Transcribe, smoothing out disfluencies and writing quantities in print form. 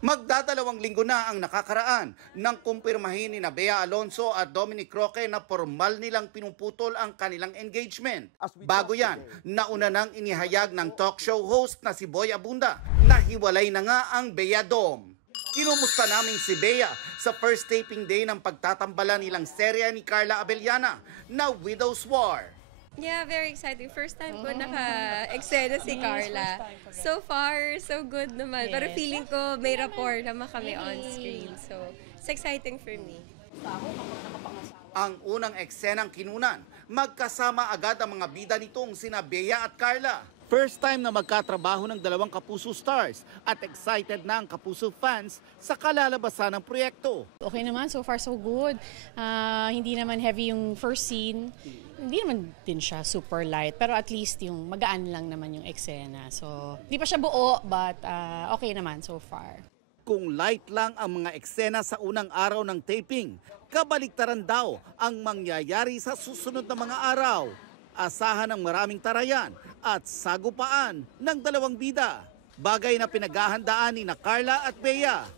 Magdadalawang linggo na ang nakakaraan nang kumpirmahin ni Bea Alonzo at Dominic Roque na formal nilang pinuputol ang kanilang engagement. Bago yan, nauna nang inihayag ng talk show host na si Boy Abunda na hiwalay na nga ang Bea Dom. Kinumusta namin si Bea sa first taping day ng pagtatambala nilang serya ni Carla Abellana na Widow's War. Yeah, very exciting. First time ko naka-eksena si Carla. So far, so good naman. Pero feeling ko may rapport naman kami on screen. So, it's exciting for me. Ang unang eksenang kinunan, magkasama agad ang mga bida nitong sina Bea at Carla. First time na magkatrabaho ng dalawang Kapuso stars at excited na ang Kapuso fans sa kalalabasan ng proyekto. Okay naman, so far so good. Hindi naman heavy yung first scene. Hindi naman din siya super light, pero at least yung magaan lang naman yung eksena. So, hindi pa siya buo, but okay naman so far. Kung light lang ang mga eksena sa unang araw ng taping, kabaliktaran daw ang mangyayari sa susunod na mga araw. Asahan ng maraming tarayan at sagupaan ng dalawang bida. Bagay na pinaghahandaan ni Carla at Bea.